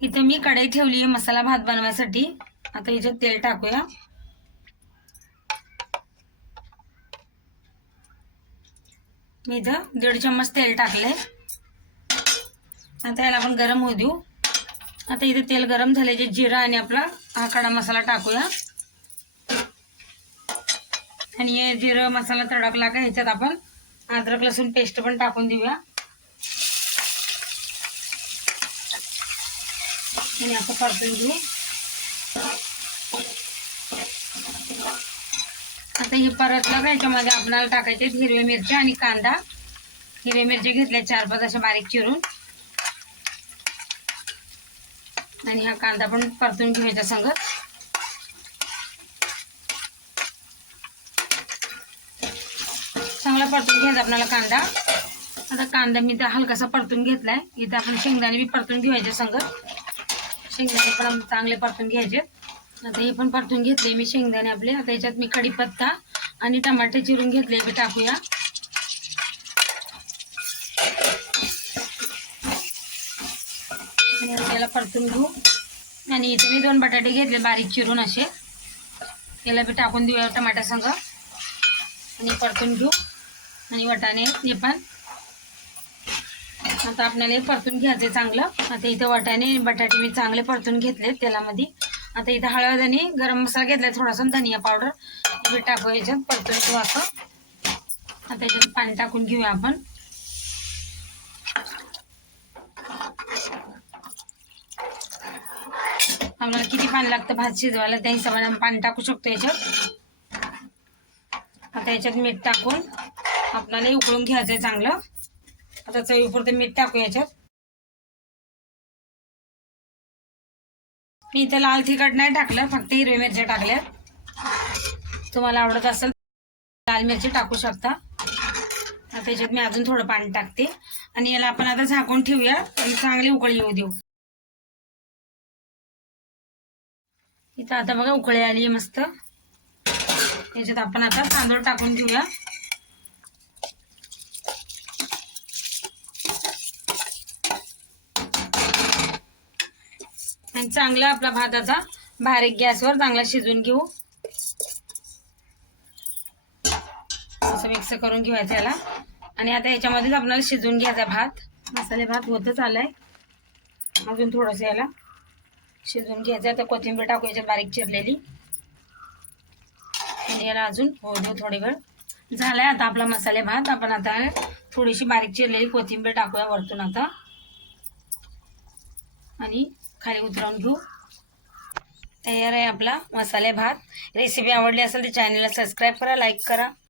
इथं मी कढई ठेवली आहे मसाला भात बनवायसाठी. आता याच्यात तेल टाकूया. मी इथं दीड चम्मच तेल टाकले आता याला आपण गरम होऊ देऊ. आता इथे तेल गरम झाल्याचे जिरा आणि आपला हा खडा मसाला टाकूया. आणि हे जिरं मसाला तडकला का ह्याच्यात आपण अद्रक लसूण पेस्ट पण टाकून देऊया. आणि असं परतून घेऊ. आता हे परतलं का याच्यामध्ये आपल्याला टाकायचे हिरव्या मिरच्या आणि कांदा. हिरव्या मिरच्या घेतल्या चार पाच अशा बारीक चिरून. आणि हा कांदा पण परतून घ्यायचा संग. संगत चांगला परतून घ्यायचा आपल्याला कांदा. आता कांदा मी तर हलकासा परतून घेतलाय. इथं आपण शेंगदाणे बी परतून घेवायचे संगत शेंगदाणे पण चांगले परतून घ्यायचे. आता हे पण परतून घेतले मी शेंगदाणे आपले. आता याच्यात मी कढीपत्ता आणि टमाटे चिरून घेतले बी टाकूया. आणि याला परतून घेऊ. आणि इथे मी दोन बटाटे घेतले बारीक चिरून असे. याला बी टाकून देऊया टमाट्यासंग. आणि परतून घेऊ. आणि वटाणे हे पण. आता आपल्याला हे परतून घ्यायचं आहे चांगलं. आता इथं वाटाणे बटाटे मी चांगले परतून घेतले तेलामध्ये. आता इथं हळद आणि गरम मसाला घेतलाय थोडासा धनिया पावडर. हे टाकू याच्यात परतून घेऊ असं. आता याच्यात पाणी टाकून घेऊया आपण. आपल्याला किती पाणी लागतं भात शिजवायला त्या हिशोबाने आपण पाणी टाकू शकतो याच्यात. आता याच्यात मीठ टाकून आपल्याला उकळून घ्यायचं आहे चांगलं. आता चवीपुरतं मीठ टाकू याच्यात. मी इथं लाल तिखट नाही टाकलं फक्त हिरव्या मिरच्या टाकल्या. तुम्हाला आवडत असेल लाल मिरची टाकू शकता. आता याच्यात मी अजून थोडं पाणी टाकते. आणि याला आपण आता झाकून ठेवूया. आणि चांगली उकळी येऊ देऊ. इथं आता बघा उकळी आली मस्त. याच्यात आपण आता तांदूळ टाकून घेऊया. आणि चांगला आपला भात आता बारीक गॅसवर चांगला शिजवून घेऊ. असं मिक्स करून घेऊया याला आणि आता याच्यामध्येच आपल्याला शिजवून घ्यायचा भात. मसाले भात होतच आलाय. अजून थोडंसं याला शिजवून घ्यायचं आता कोथिंबीर टाकू याच्यात बारीक चिरलेली. आणि याला अजून होऊ देऊ थोडी वेळ. झालाय आता आपला मसाले भात. आपण आता थोडीशी बारीक चिरलेली कोथिंबीर टाकूया वरतून आता. आणि खाली उतरवून घेऊ. तयार आहे आपला मसाले भात. रेसिपी आवडली असेल तर चॅनलला सबस्क्राईब करा लाईक करा.